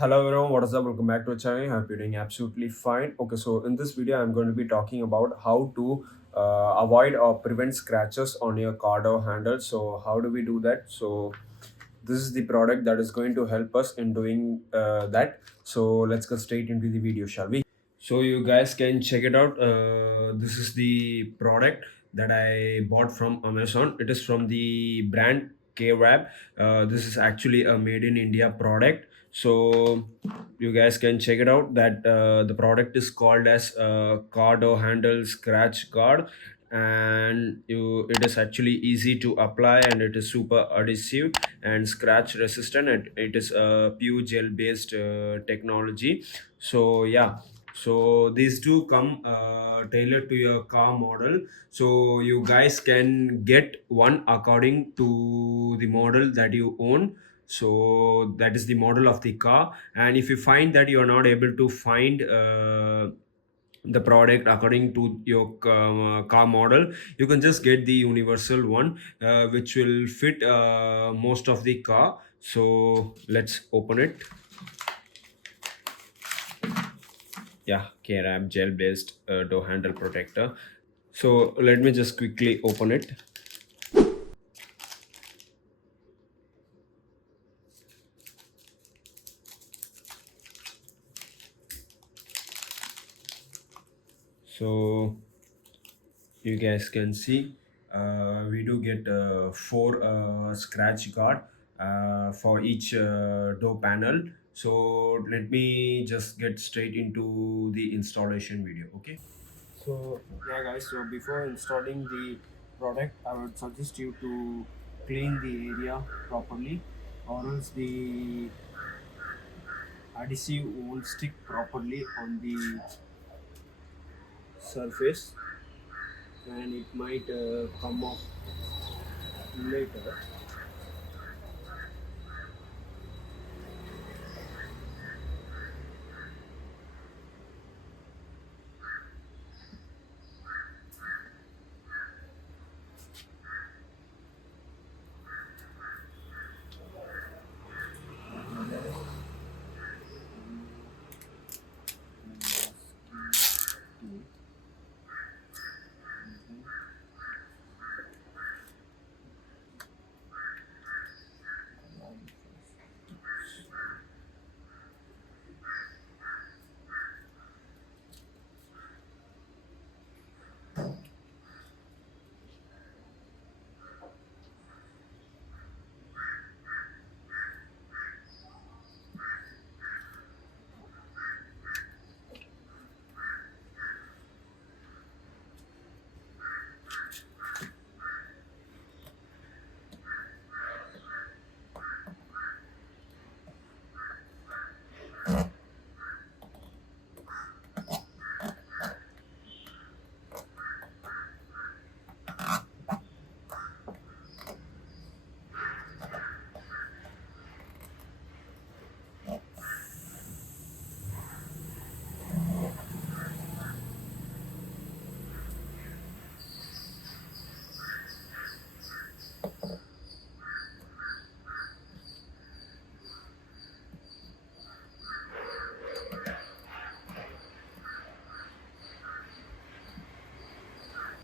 Hello everyone, what is up? Welcome back to our channel. Hope you're doing absolutely fine. Okay, so in this video, I'm going to be talking about how to avoid or prevent scratches on your card or handle. So how do we do that? So this is the product that is going to help us in doing that. So let's go straight into the video, shall we? So you guys can check it out. This is the product that I bought from Amazon. It is from the brand Kwab. This is actually a made in India product. So you guys can check it out. That the product is called as card or handle scratch guard, and it is actually easy to apply, and it is super adhesive and scratch resistant, and it is a pure gel based technology. So yeah, so these two come tailored to your car model, so you guys can get one according to the model that you own. So that is the model of the car, and if you find that you are not able to find the product according to your car model, you can just get the universal one, which will fit most of the car. So let's open it. Yeah, Krab gel based door handle protector. So let me just quickly open it. So you guys can see we do get four scratch guard for each door panel. So let me just get straight into the installation video. Okay, so yeah guys, so before installing the product, I would suggest you to clean the area properly, or else the adhesive won't stick properly on the surface, and it might come off later.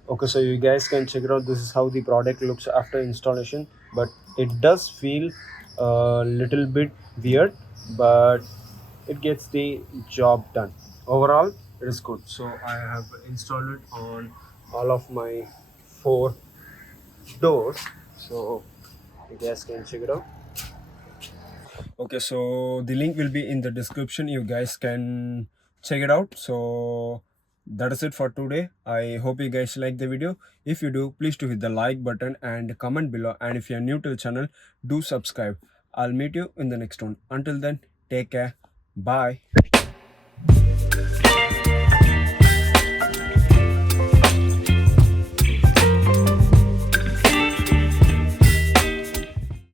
Okay, so you guys can check it out. This is how the product looks after installation, but it does feel a little bit weird, but it gets the job done. Overall, it is good. So I have installed it on all of my four doors. So you guys can check it out. Okay, so the link will be in the description. You guys can check it out. So that is it for today. I hope you guys like the video. If you do, please do hit the like button and comment below. And if you are new to the channel, do subscribe. I'll meet you in the next one. Until then, take care. Bye.